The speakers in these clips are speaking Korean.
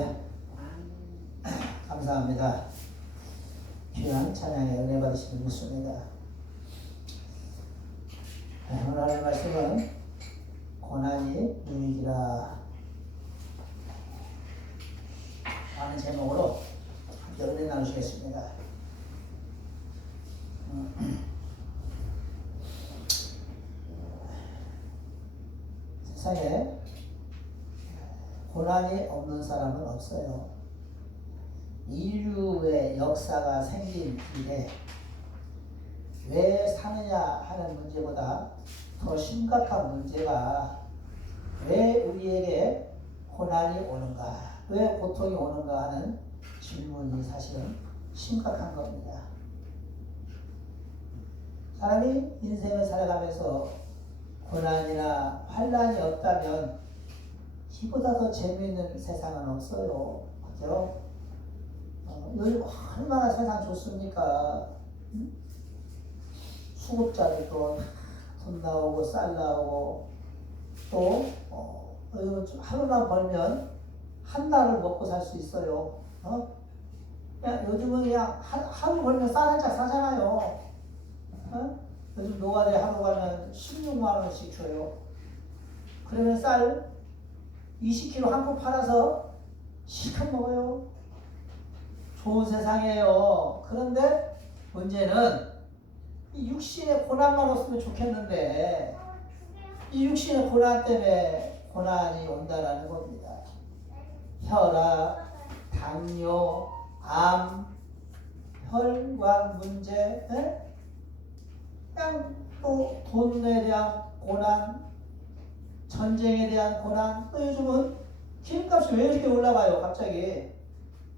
네, 감사합니다. 귀한 찬양에 은혜 받으시는 믿습니다. 네, 오늘의 말씀은 고난이 유익이라 라는 제목으로 함께 은혜 나누시겠습니다. 세상에 고난이 없는 사람은 없어요. 인류의 역사가 생긴 이래 왜 사느냐 하는 문제보다 더 심각한 문제가 왜 우리에게 고난이 오는가, 왜 고통이 오는가 하는 질문이 사실은 심각한 겁니다. 사람이 인생을 살아가면서 고난이나 환난이 없다면 이보다 더 재미있는 세상은 없어요. 그죠? 요즘 얼마나 세상 좋습니까? 수급자들도 돈 나오고 쌀 나오고 또 하루만 벌면 한 달을 먹고 살 수 있어요. 그냥 요즘은 그냥 하루 벌면 쌀 한 짝 사잖아요. 요즘 노가대 하루 가면 16만 원씩 줘요. 그러면 쌀 20kg 한 포 팔아서 실컷 먹어요. 좋은 세상이에요. 그런데 문제는 이 육신의 고난만 없으면 좋겠는데 이 육신의 고난 때문에 고난이 온다라는 겁니다. 혈압, 당뇨, 암, 혈관 문제, 그냥 또 돈에 대한 고난, 전쟁에 대한 고난, 또 요즘은 기름값이 왜 이렇게 올라가요? 갑자기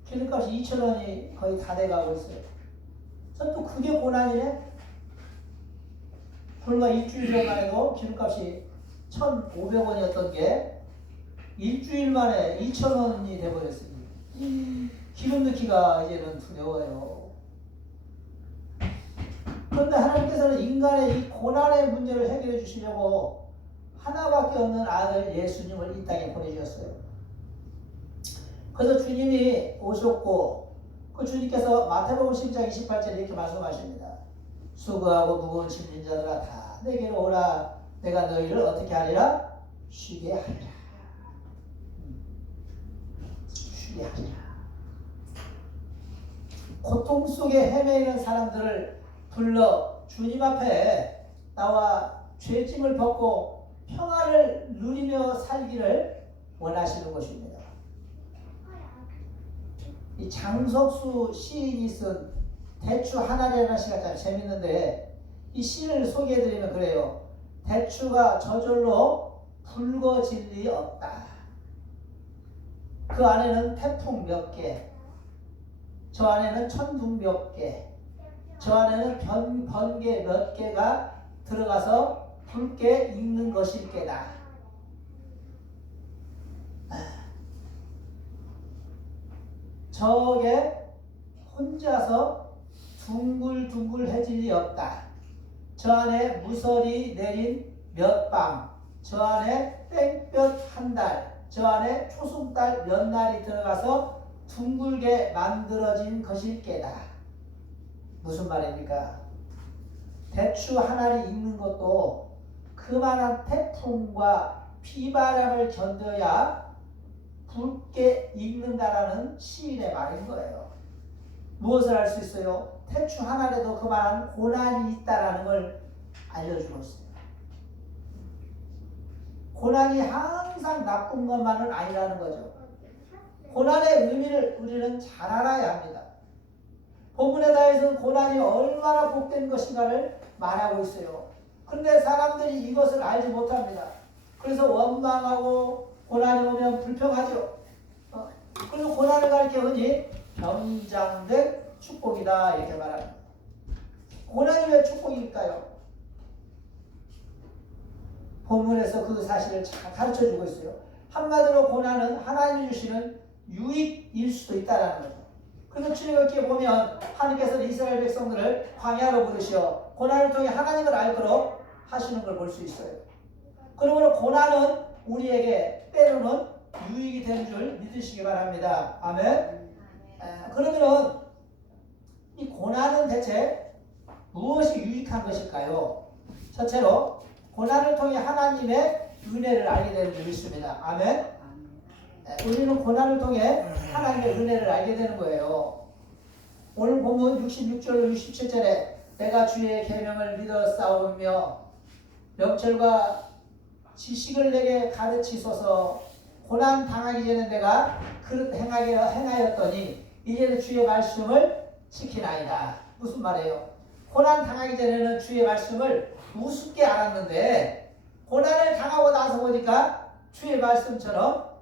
기름값이 2,000원이 거의 다 돼가고 있어요. 전 또 그게 고난이네? 불과 일주일 전만 해도 기름값이 1,500원이었던 게 일주일 만에 2,000원이 돼버렸습니다. 기름 넣기가 이제는 두려워요. 그런데 하나님께서는 인간의 이 고난의 문제를 해결해 주시려고 하나밖에 없는 아들 예수님을 이 땅에 보내주셨어요. 그래서 주님이 오셨고 그 주님께서 마태복음 10장 28절에 이렇게 말씀하십니다. 수고하고 무거운 짐진 자들아 다 내게로 오라. 내가 너희를 어떻게 하리라? 쉬게 하리라. 쉬게 하리라. 고통 속에 헤매이는 사람들을 불러 주님 앞에 나와 죄짐을 벗고 평안을 누리며 살기를 원하시는 것입니다. 이 장석수 시인이 쓴 대추 하나라는 시가 참 재밌는데 이 시를 소개해드리면 그래요. 대추가 저절로 붉어질 리 없다. 그 안에는 태풍 몇 개, 저 안에는 천둥 몇 개, 저 안에는 번개 몇 개가 들어가서 붉게 익는 것일 게다. 저게 혼자서 둥글둥글해질 리 없다. 저 안에 무설이 내린 몇 밤, 저 안에 땡볕 한 달, 저 안에 초승달 몇 날이 들어가서 둥글게 만들어진 것일 게다. 무슨 말입니까? 대추 하나를 익는 것도 그만한 태풍과 비바람을 견뎌야 붉게 익는다라는 시인의 말인 거예요. 무엇을 알 수 있어요? 태추 하나라도 그만한 고난이 있다라는 걸 알려주고 있습니다. 고난이 항상 나쁜 것만은 아니라는 거죠. 고난의 의미를 우리는 잘 알아야 합니다. 본문에 대해서는 고난이 얼마나 복된 것인가를 말하고 있어요. 그런데 사람들이 이것을 알지 못합니다. 그래서 원망하고 고난이 오면 불평하죠. 그리고 고난을 가리켜 흔히 병장된 축복이다 이렇게 말합니다. 고난이 왜 축복일까요? 본문에서 그 사실을 잘 가르쳐주고 있어요. 한마디로 고난은 하나님이 주시는 유익일 수도 있다는 거죠. 그래서 출애굽기에 보면 하나님께서 이스라엘 백성들을 광야로 부르시어 고난을 통해 하나님을 알도록 하시는 걸 볼 수 있어요. 그러므로 고난은 우리에게 때로는 유익이 되는 줄 믿으시기 바랍니다. 아멘. 그러면은 이 고난은 대체 무엇이 유익한 것일까요? 첫째로 고난을 통해 하나님의 은혜를 알게 되는 줄 믿습니다. 아멘. 우리는 고난을 통해 하나님의 은혜를 알게 되는 거예요. 오늘 보면 66절 67절에 내가 주의 계명을 믿어 싸우며 명철과 지식을 내게 가르치소서. 고난 당하기 전에 내가 그릇 행하였더니 이제는 주의 말씀을 지키나이다. 무슨 말이에요? 고난 당하기 전에는 주의 말씀을 우습게 알았는데 고난을 당하고 나서 보니까 주의 말씀처럼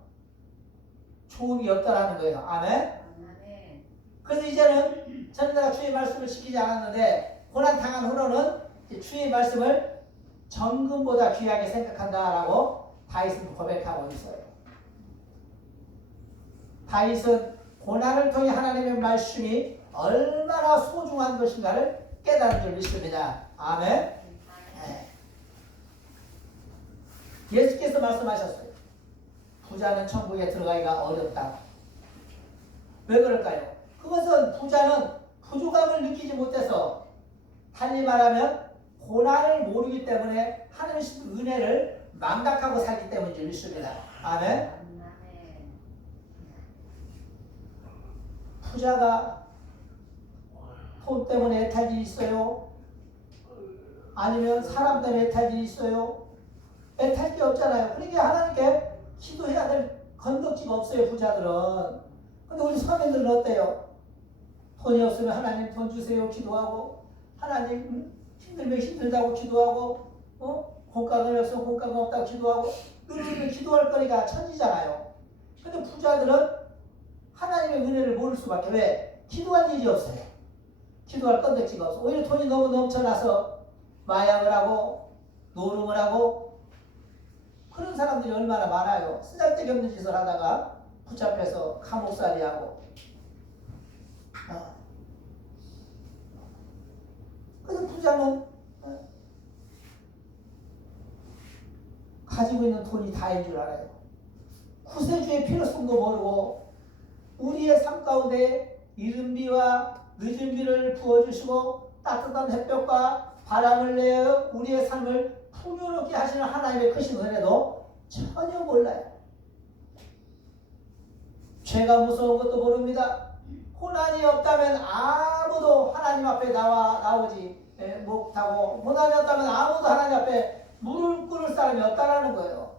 좋은 게 없다라는 거예요. 아멘. 그래서 이제는 전에가 주의 말씀을 지키지 않았는데 고난 당한 후로는 주의 말씀을 정금보다 귀하게 생각한다라고 다윗은 고백하고 있어요. 다윗은 고난을 통해 하나님의 말씀이 얼마나 소중한 것인가를 깨달은 줄 믿습니다. 아멘. 네. 예수께서 말씀하셨어요. 부자는 천국에 들어가기가 어렵다. 왜 그럴까요? 그것은 부자는 부족함을 느끼지 못해서 달리 말하면 고난을 모르기 때문에 하나님의 은혜를 망각하고 살기 때문인 줄 믿습니다. 아멘. 부자가 돈 때문에 애탈질이 있어요? 아니면 사람 때문에 애탈질이 있어요? 애탈 게 없잖아요. 그러니까 하나님께 기도해야 될 건덕지가 없어요, 부자들은. 근데 우리 서민들은 어때요? 돈이 없으면 하나님 돈 주세요 기도하고, 하나님 힘들면 힘들다고 기도하고, 공과금이 없으면 공과금 없다고 기도하고, 늘 기도할 거리가 천지잖아요. 근데 부자들은 하나님의 은혜를 모를 수밖에. 왜? 기도할 일이 없어요. 기도할 건덕지가 없어. 오히려 돈이 너무 넘쳐나서 마약을 하고 노름을 하고 그런 사람들이 얼마나 많아요. 쓰잘데기 없는 짓을 하다가 붙잡혀서 감옥살이 하고. 그래서 부자는 가지고 있는 돈이 다인 줄 알아요. 구세주의 필요성도 모르고 우리의 삶 가운데 이른 비와 늦은 비를 부어주시고 따뜻한 햇볕과 바람을 내어 우리의 삶을 풍요롭게 하시는 하나님의 크신 은혜도 전혀 몰라요. 죄가 무서운 것도 모릅니다. 고난이 없다면 아무도 하나님 앞에 나오지 못하고, 고난이 없다면 아무도 하나님 앞에 무릎 꿇을 사람이 없다라는 거예요.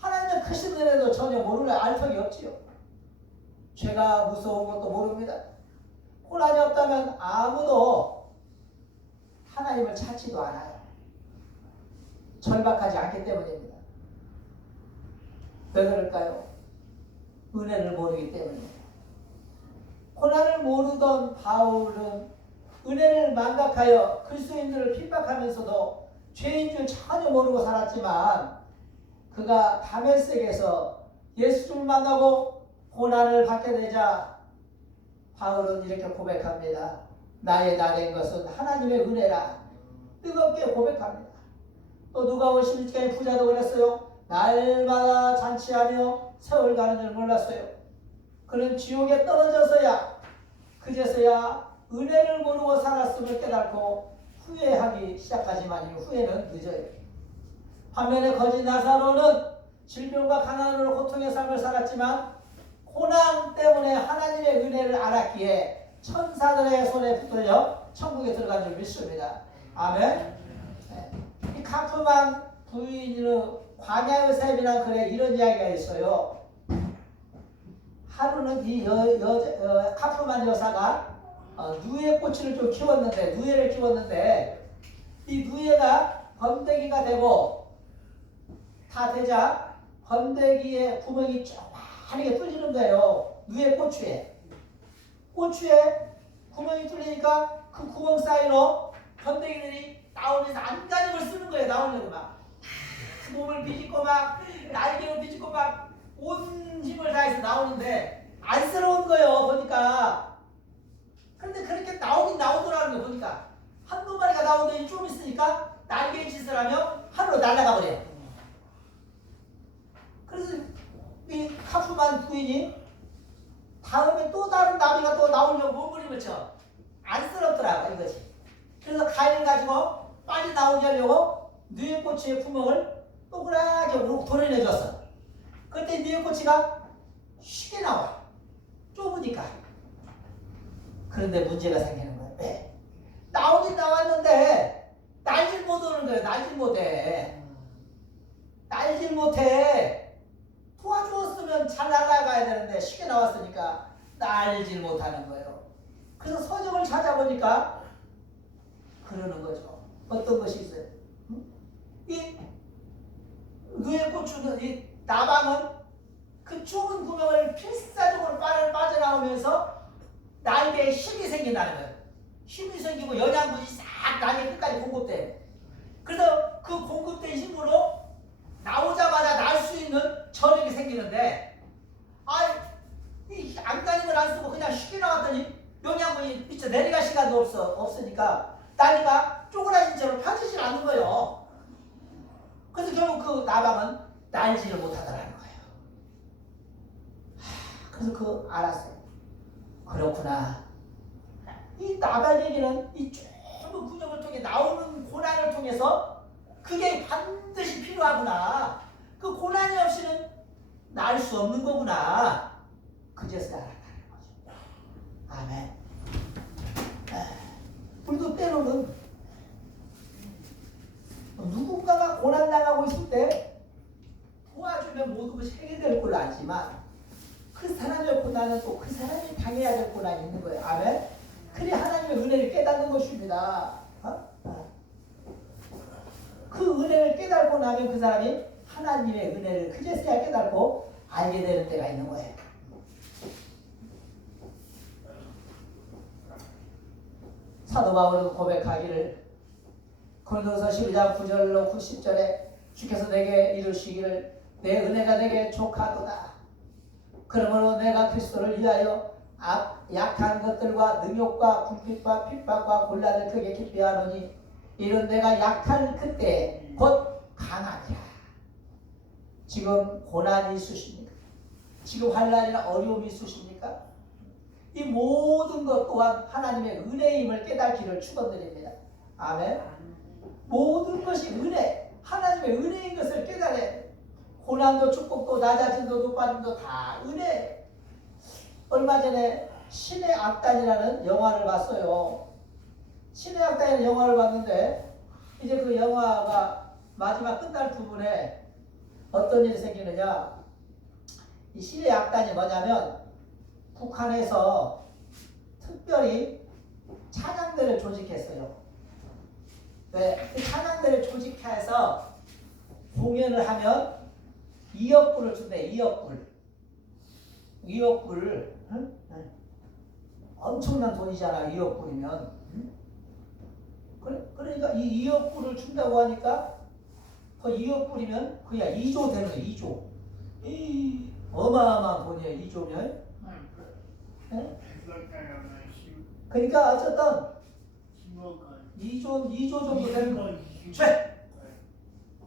하나님의 크신 은혜도 전혀 모르려 알 턱이 없지요. 죄가 무서운 것도 모릅니다. 고난이 없다면 아무도 하나님을 찾지도 않아요. 절박하지 않기 때문입니다. 왜 그럴까요? 은혜를 모르기 때문입니다. 고난을 모르던 바울은 은혜를 망각하여 그리스도인들을 핍박하면서도 죄인 줄 전혀 모르고 살았지만, 그가 다메섹에서 예수를 만나고 고난을 받게 되자 바울은 이렇게 고백합니다. 나의 나된 것은 하나님의 은혜라. 뜨겁게 고백합니다. 또 누가 11장의 부자도 그랬어요. 날마다 잔치하며 세월 가는 줄 몰랐어요. 그는 지옥에 떨어져서야, 그제서야 은혜를 모르고 살았음을 깨닫고 후회하기 시작하지만 후회는 늦어요. 반면에 거짓 나사로는 질병과 가난으로 고통의 삶을 살았지만 고난 때문에 하나님의 은혜를 알았기에 천사들의 손에 붙들려 천국에 들어간 줄 믿습니다. 아멘. 이 카프만 부인의 광야의 샘이라는 글에 이런 이야기가 있어요. 하루는 이 카프만 여사가 누에 꼬치를 좀 키웠는데, 누에를 키웠는데, 이 누에가 번데기가 되고 다 되자 번데기에 구멍이 조그맣게 뚫리는 거예요. 누에 고추에 구멍이 뚫리니까 그 구멍 사이로 번데기들이 나오면서 안간힘을 쓰는 거예요. 나오려고 막 몸을 비집고 막 날개를 비집고 막 온 힘을 다해서 나오는데 안쓰러운 거예요. 보니까. 그런데 그렇게 나오긴 나오더라는 거 보니까 한두 마리가 나오더니 좀 있으니까 날개 짓을 하며 하늘로 날아가 버려요. 그래서 순종한 부인이 다음에 또 다른 나비가 또 나오려고 몸부림을 쳐. 안쓰럽더라고 이것이. 그래서 가위를 가지고 빨리 나오게 하려고 누에고치의 구멍을 동그랗게 도려내줬어. 그때 누에고치가 쉽게 나와. 좁으니까. 그런데 문제가 생기는 거야. 왜? 나오긴 나왔는데 날질 못하는 거야. 날질 못해. 날질 못해. 도와주었으면 잘 날아가야 되는데 쉽게 나왔으니까 날질 못하는 거예요. 그래서 서적을 찾아보니까 그러는 거죠. 어떤 것이 있어요? 이 누에고추는 이 나방은 그 좁은 구멍을 필사적으로 빠져나오면서 날개에 힘이 생긴다는 거예요. 힘이 생기고 영양분이 싹 날개 끝까지 공급돼. 그래서 그 공급된 힘으로 나오자마자 날 수 있는 저력이 생기는데, 이 안간힘을 안 쓰고 그냥 쉽게 나왔더니 영양분이 미쳐 내려갈 시간도 없으니까 날개가 쪼그라진 채로 펴지질 않는 거예요. 그래서 결국 그 나방은 날지를 못하더라는 거예요. 그래서 알았어요. 그렇구나. 이 나방 얘기는 이 좁은 구멍을 통해 나오는 고난을 통해서 그게 반드시 필요하구나. 그 고난이 없이는 날 수 없는 거구나. 그제서 알았다는 거죠. 아멘. 우리도 때로는 누군가가 고난당하고 있을 때 도와주면 모든 것이 해결될 걸 알지만 그 사람의 고난은 또 그 사람이 당해야 될 고난이 있는 거예요. 아멘. 그래 하나님의 은혜를 깨닫는 것입니다. 그 은혜를 깨닫고 나면 그 사람이 하나님의 은혜를 그제서야 깨닫고 알게 되는 때가 있는 거예요. 사도 바울은 고백하기를 고린도서 12장 9절로 10절에 주께서 내게 이르시기를 내 은혜가 내게 족하도다. 그러므로 내가 그리스도를 위하여 약한 것들과 능욕과 궁핍과 핍박과 곤란을 크게 기뻐하노니 이런 내가 약한 그때 곧 강하리라. 지금 고난이 있으십니까? 지금 환난이나 어려움이 있으십니까? 이 모든 것 또한 하나님의 은혜임을 깨닫기를 축원드립니다. 아멘. 모든 것이 은혜, 하나님의 은혜인 것을 깨달아야 고난도 축복도 낮아짐도 높아짐도 다 은혜. 얼마 전에 신의 악단이라는 영화를 봤어요. 신의 악단이라는 영화를 봤는데 이제 그 영화가 마지막 끝날 부분에 어떤 일이 생기느냐. 이 신의 악단이 뭐냐면 북한에서 특별히 찬양대를 조직했어요. 왜? 그 찬양대를 조직해서 공연을 하면 2억 불을 준대. 2억 불. 2억 불을 엄청난 돈이잖아. 2억 불이면. 그러니까 이 2억 불을 준다고 하니까 그 2억 불이면 그야 2조 되는 거예요. 2조. 어마어마한 돈이에요. 2조면. 네? 그러니까 어쨌든 2조 정도 되는 거.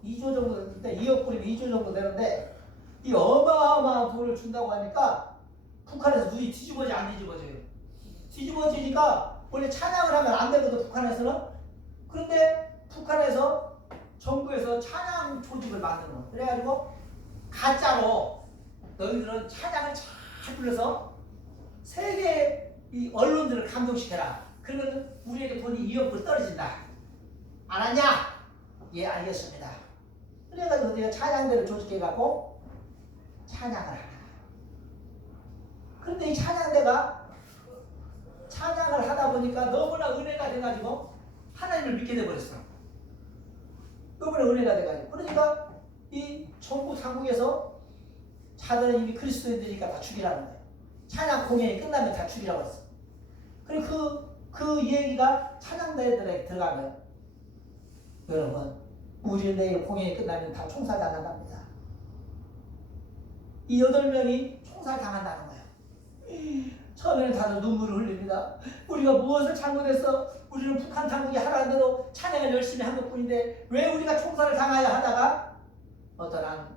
2조 정도 되는데 2억 불이면 2조 정도 되는데 이 어마어마한 돈을 준다고 하니까 북한에서 눈이 뒤집어져 안 뒤집어져요. 뒤집어지니까 원래 찬양을 하면 안 되거든 북한에서는. 그런데 북한에서 정부에서 찬양 조직을 만드는 거예요. 그래가지고 가짜로 너희들은 찬양을 잘 불러서 세계 이 언론들을 감동시켜라. 그러면 우리에게 돈이 2억 불 떨어진다. 알았냐? 예, 알겠습니다. 그래가지고 내가 찬양대를 조직해갖고 찬양을 하라. 그런데 이 찬양대가 찬양을 하다 보니까 너무나 은혜가 돼가지고 하나님을 믿게 돼버렸어. 너무나 은혜가 돼가지고. 그러니까 이 정부 당국에서 자들은 이미 그리스도인들이니까 다 죽이라는 거예요. 찬양 공연이 끝나면 다 죽이라고 했어. 그리고 그 얘기가 찬양대들에게 들어간 거예요. 여러분, 우리 내일 공연이 끝나면 다 총살당한답니다. 이 8명이 총살당한다는 거예요. 처음에는 다들 눈물을 흘립니다. 우리가 무엇을 잘못해서 우리는 북한 당국이 하라는 대로 찬양을 열심히 한 것뿐인데 왜 우리가 총살을 당하여 하다가 어떤 한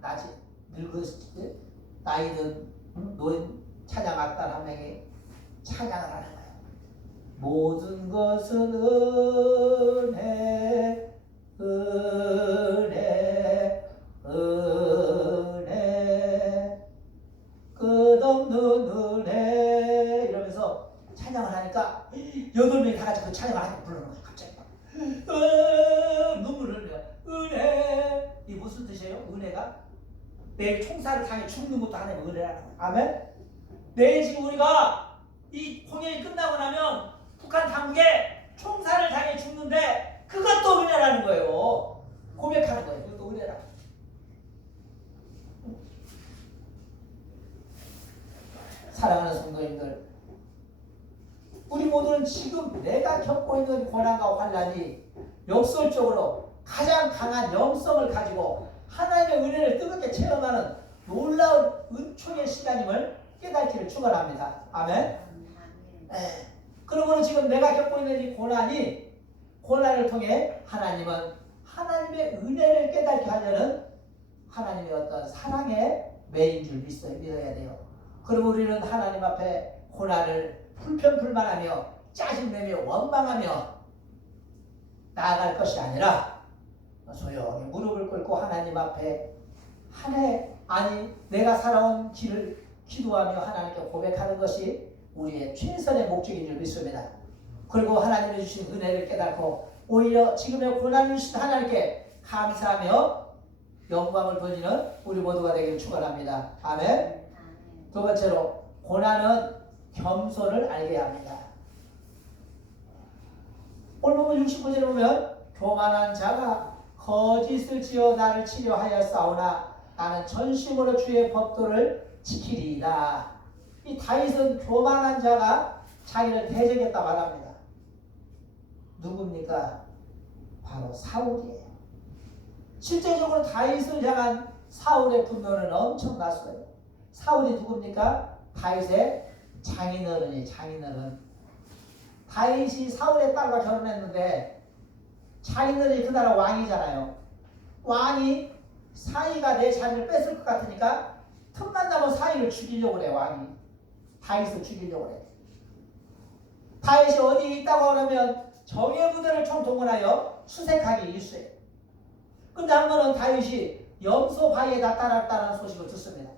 나이든 노인 찬양악단 한 명이 찬양을 하는 거예요. 모든 것은 은혜, 은혜, 은혜, 끝없는 은혜 이러면서 찬양을 하니까 8명이 다 같이 그 찬양을 하고 부르는 거예요. 갑자기 막 눈물을 흘려요. 은혜, 이 무슨 뜻이에요? 은혜가 내일 총살을 당해 죽는 것도 하나님의 은혜라는 거예요. 아멘. 내일 지금 우리가 이 공연이 끝나고 나면 북한 당국에 총살을 당해 죽는데 그것도 은혜라는 거예요. 고백하는 거예요. 그것도 은혜라고. 사랑하는 성도님들, 우리 모두는 지금 내가 겪고 있는 고난과 환난이 역설적으로 가장 강한 영성을 가지고 하나님의 은혜를 뜨겁게 체험하는 놀라운 은총의 시간임을 깨닫기를 축원합니다. 아멘. 네. 그러므로 지금 내가 겪고 있는 이 고난을 통해 하나님은 하나님의 은혜를 깨닫게 하려는 하나님의 어떤 사랑의 매인 줄 믿어야 돼요. 그럼 우리는 하나님 앞에 고난을 불평불만하며 짜증내며 원망하며 나아갈 것이 아니라 조용히 무릎을 꿇고 하나님 앞에 내가 살아온 길을 기도하며 하나님께 고백하는 것이 우리의 최선의 목적인 줄 믿습니다. 그리고 하나님이 주신 은혜를 깨닫고 오히려 지금의 고난을 주신 하나님께 감사하며 영광을 돌리는 우리 모두가 되기를 축원합니다. 아멘. 두 번째로 고난은 겸손을 알게 합니다. 오늘 보면 69절에 보면 교만한 자가 거짓을 지어 나를 치려하였사오나 나는 전심으로 주의 법도를 지키리이다. 이 다윗은 교만한 자가 자기를 대적했다 말합니다. 누굽니까? 바로 사울이에요. 실제적으로 다윗을 향한 사울의 분노는 엄청났어요. 사울이 누굽니까? 다윗의 장인어른이 장인어른. 다윗이 사울의 딸과 결혼했는데 장인어른이 그 나라 왕이잖아요. 왕이 사위가 내 자리를 뺏을 것 같으니까 틈만 나면 사위를 죽이려고 그래. 왕이 다윗을 죽이려고 그래. 다윗이 어디에 있다고 하면 정예 부대를 총동원하여 수색하기 일쑤예요. 근데 한 번은 다윗이 염소 바위에 나타났다는 소식을 듣습니다.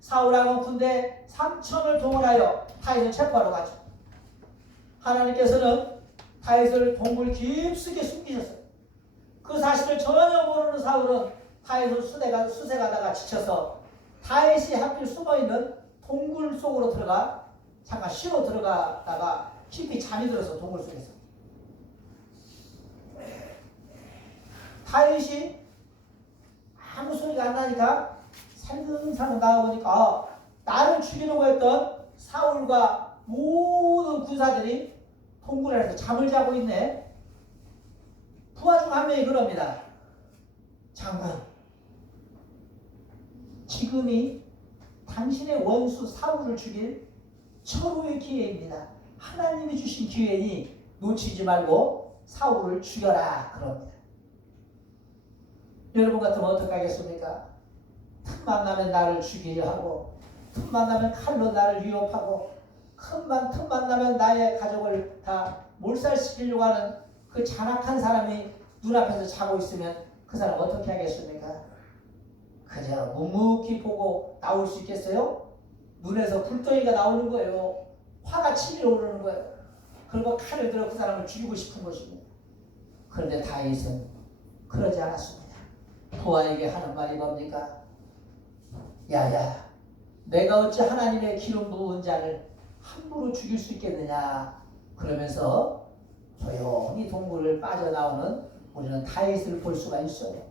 사울하고 군대 3천을 동원하여 다윗을 체포하러 가죠. 하나님께서는 다윗을 동굴 깊숙이 숨기셨어요. 그 사실을 전혀 모르는 사울은 다윗을 수색하다가 지쳐서 다윗이 하필 숨어있는 동굴 속으로 잠깐 쉬어 들어가다가 깊이 잠이 들어서 동굴 속에서 다윗이 아무 소리가 안 나니까 살금살금 나와보니까 나를 죽이려고 했던 사울과 모든 군사들이 동굴 안에서 잠을 자고 있네. 부하 중 한 명이 그럽니다. 장관, 지금이 당신의 원수 사울을 죽일 철호의 기회입니다. 하나님이 주신 기회니 놓치지 말고 사울을 죽여라 그럽니다. 여러분 같으면 어떻게 하겠습니까? 틈만 나면 나를 죽이려 하고 틈만 나면 칼로 나를 위협하고 틈만 나면 나의 가족을 다 몰살시키려고 하는 그 잔악한 사람이 눈앞에서 자고 있으면 그 사람 어떻게 하겠습니까? 그저 묵묵히 보고 나올 수 있겠어요? 눈에서 불덩이가 나오는 거예요. 화가 치밀어 오르는 거예요. 그리고 칼을 들어 그 사람을 죽이고 싶은 것입니다. 그런데 다윗은 그러지 않았습니다. 부하에게 하는 말이 뭡니까? 야야, 내가 어찌 하나님의 기름 부은 자를 함부로 죽일 수 있겠느냐. 그러면서 조용히 동굴을 빠져나오는 우리는 다윗을 볼 수가 있어요.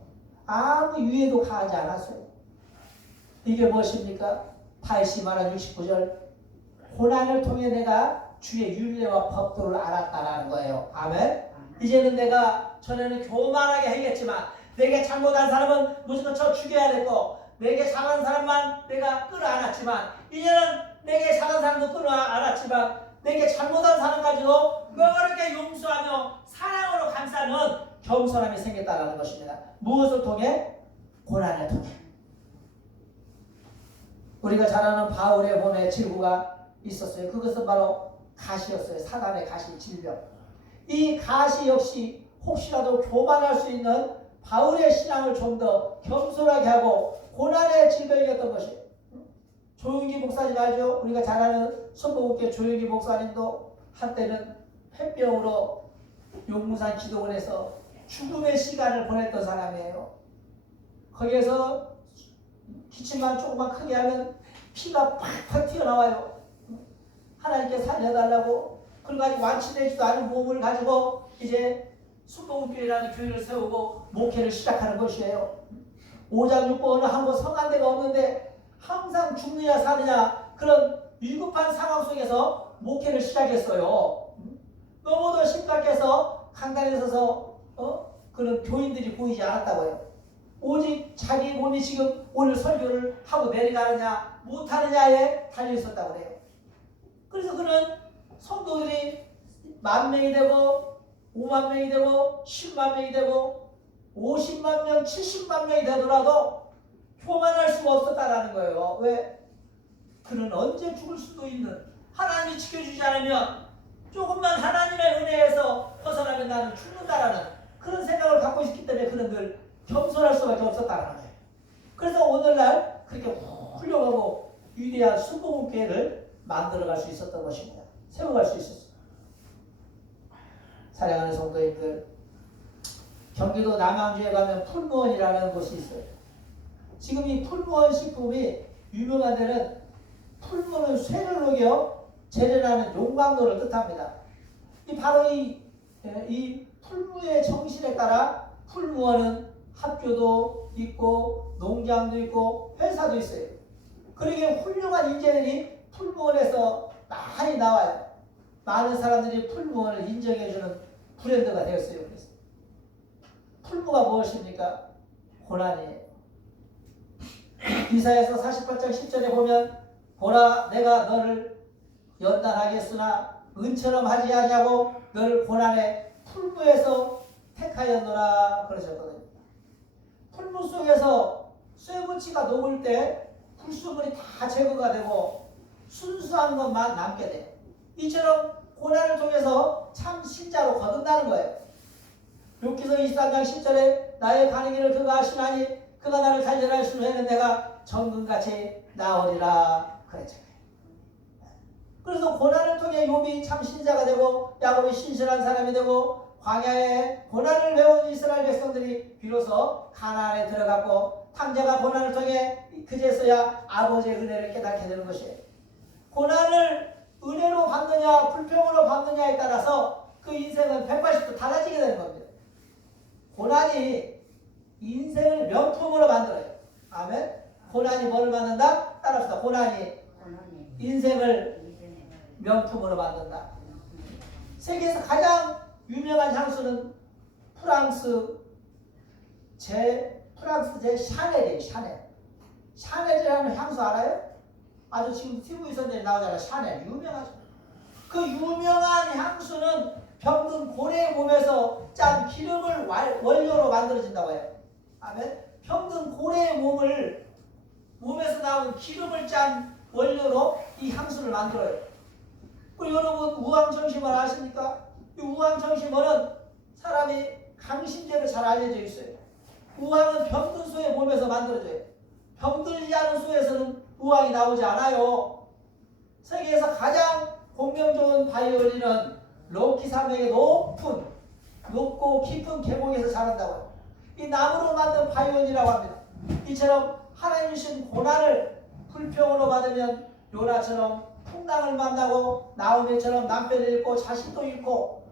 아무 유해도 가하지 않았어요. 이게 무엇입니까? 다윗이 말한 69절, 고난을 통해 내가 주의 율례와 법도를 알았다라는 거예요. 아멘. 이제는 내가 전에는 교만하게 하겠지만 내게 잘못한 사람은 무조건 쳐 죽여야 됐고 내게 상한 사람만 내가 끌어안았지만 이제는 내게 상한 사람도 끌어안았지만 내게 잘못한 사람까지도 너그럽게 용서하며 사랑으로 감싸는 겸손함이 생겼다는 것입니다. 무엇을 통해? 고난을 통해. 우리가 잘 아는 바울의 몸에 질구가 있었어요. 그것은 바로 가시였어요. 사단의 가시, 질병. 이 가시 역시 혹시라도 교만할 수 있는 바울의 신앙을 좀 더 겸손하게 하고 고난의 질병이었던 것이에요. 조용기 목사님 알죠? 우리가 잘 아는 선보국교 조용기 목사님도 한때는 폐병으로 용무산 기도원에서 죽음의 시간을 보냈던 사람이에요. 거기에서 기침만 조금만 크게 하면 피가 팍팍 튀어나와요. 하나님께 살려달라고. 그리고 아직 완치되지도 않은 몸을 가지고 이제 순복음교회라는 교회를 세우고 목회를 시작하는 것이에요. 5장 6번은 한 곳 성한 데가 없는데 항상 죽느냐 사느냐 그런 위급한 상황 속에서 목회를 시작했어요. 너무도 심각해서 강단에 서서 그런 교인들이 보이지 않았다고 해요. 오직 자기 몸이 지금 오늘 설교를 하고 내려가느냐 못하느냐에 달려있었다고 해요. 그래서 그는 성도들이 10,000명이 되고 50,000명이 되고 100,000명이 되고 50만 명, 70만 명이 되더라도 교만할 수가 없었다라는 거예요. 왜? 그는 언제 죽을 수도 있는, 하나님이 지켜주지 않으면 조금만 하나님의 은혜에서 벗어나면 나는 죽는다라는 그런 생각을 갖고 있기 때문에 그는 늘 겸손할 수밖에 없었다라는 거예요. 그래서 오늘날 그렇게 훌륭하고 위대한 순복음교회를 만들어갈 수 있었던 것입니다. 세워갈 수 있었어요. 사랑하는 성도님들, 경기도 남양주에 가면 풀무원이라는 곳이 있어요. 지금 이 풀무원 식품이 유명한 데는 풀무는 쇠를 녹여 재련하는 용광로를 뜻합니다. 바로 이 풀무의 정신에 따라 풀무원은 학교도 있고 농장도 있고 회사도 있어요. 그러기에 훌륭한 인재들이 풀무원에서 많이 나와요. 많은 사람들이 풀무원을 인정해주는 브랜드가 되었어요. 그래서 풀무가 무엇입니까? 고난이에요. 이사야서 48장 10절에 보면 보라 내가 너를 연단하겠으나 은처럼 하지 아니하고 너를 고난의 풀무에서 택하였노라 그러셨거든요. 풀무 속에서 쇠붙이가 녹을 때 불순물이 다 제거가 되고 순수한 것만 남게 돼요. 이처럼 고난을 통해서 참 신자로 거듭나는 거예요. 욥기서 23장 10절에 나의 가는 길을 그가 아시나니 그가 나를 단련할 수 있는 내가 정금같이 나으리라 그랬잖아요. 그래서 고난을 통해 욥이 참 신자가 되고 야곱이 신실한 사람이 되고 광야에 고난을 배운 이스라엘 백성들이 비로소 가나안에 들어갔고 탕자가 고난을 통해 그제서야 아버지의 은혜를 깨닫게 되는 것이에요. 고난을 은혜로 받느냐 불평으로 받느냐에 따라서 그 인생은 180도 달라지게 되는 겁니다. 고난이 인생을 명품으로 만들어요. 아멘. 고난이 뭐를 만든다? 따라합시다. 고난이 인생을 명품으로 만든다. 세계에서 가장 유명한 향수는 프랑스 제 샤넬이에요. 샤넬이라는 향수 알아요? 아주 지금 TV 선전에 나오잖아요. 샤넬 유명하죠. 그 유명한 향수는 병든 고래의 몸에서 짠 기름을 원료로 만들어진다고 해요. 아멘. 병든 고래의 몸에서 나온 기름을 짠 원료로 이 향수를 만들어요. 그리고 여러분 우황청심을 아십니까? 이 우황청심은 사람이 강심제로 잘 알려져 있어요. 우황은 병든 소의 몸에서 만들어져요. 병들지 않은 소에서는 우황이 나오지 않아요. 세계에서 가장 공명 좋은 바이올린은 로키 산맥의 높고 깊은 계곡에서 자란다고요. 이 나무로 만든 바이올린이라고 합니다. 이처럼 하나님 주신 고난을 불평으로 받으면 요나처럼 풍랑을 만나고 나오미처럼 남편을 잃고 자식도 잃고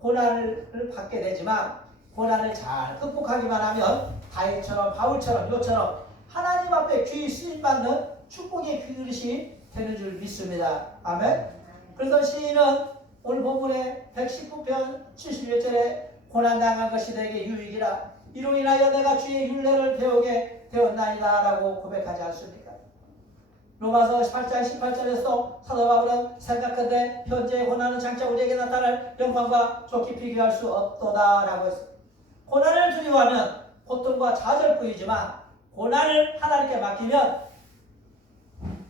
고난을 받게 되지만 고난을 잘 극복하기만 하면 다윗처럼 바울처럼 요처럼 하나님 앞에 귀히 쓰임받는 축복의 그릇이 되는 줄 믿습니다. 아멘. 그래서 시인은 오늘 본문의 119편 71절에 고난당한 것이 내게 유익이라 이로 인하여 내가 주의 율례를 배우게 되었나이다 라고 고백하지 않습니까? 로마서 8장 18절에서 사도 바울은 생각한데 현재의 고난은 장차 우리에게 나타날 영광과 좋게 비교할 수 없도다 라고 했습니다. 고난을 두려워하면 고통과 좌절뿐이지만 고난을 하나님께 맡기면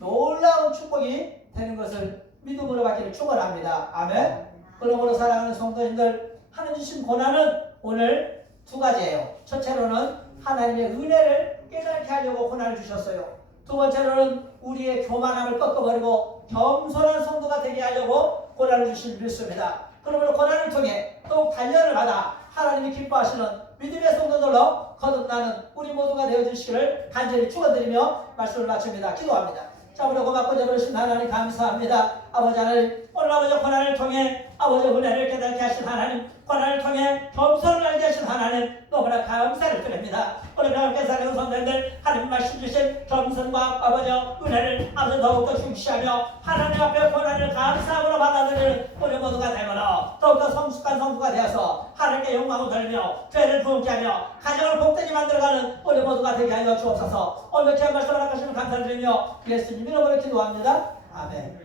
놀라운 축복이 되는 것을 믿음으로 받기를 축원합니다. 아멘. 그러므로 사랑하는 성도님들, 하나님 주신 고난은 오늘 두 가지예요. 첫째로는 하나님의 은혜를 깨닫게 하려고 고난을 주셨어요. 두 번째로는 우리의 교만함을 꺾어버리고 겸손한 성도가 되게 하려고 고난을 주신 줄 믿습니다. 그러므로 고난을 통해 더욱 단련을 받아 하나님이 기뻐하시는 믿음의 성도들로 거듭나는 우리 모두가 되어주시기를 간절히 축원드리며 말씀을 마칩니다. 기도합니다. 자, 우리 고맙고 저버리신 하나님 감사합니다. 아버지 하나님, 오늘 아버지 고난을 통해 아버지 은혜를 깨닫게 하신 하나님, 고난을 통해 겸손을 알게 하신 하나님, 너무나 감사를 드립니다. 우리 함께 사는 성도님들, 하나님 말씀 주신 겸손과 아버지 은혜를 아버지 더욱더 중시하며 하나님 앞에 고난을 감사함으로 받아들이는 우리 모두가 되므로 더욱더 성숙한 성도가 되어서 하나님께 영광을 돌리며 죄를 부흥케 하며 가정을 복되게 만들어가는 우리 모두가 되게 하여 주옵소서. 오늘 귀한 말씀을 하시면 감사드리며 예수님 이름으로 기도합니다. 아멘.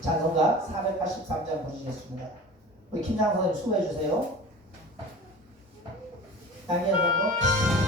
찬송가 483장 부르시겠습니다. 우리 김장선님 수고해 주세요. 양희연 선거.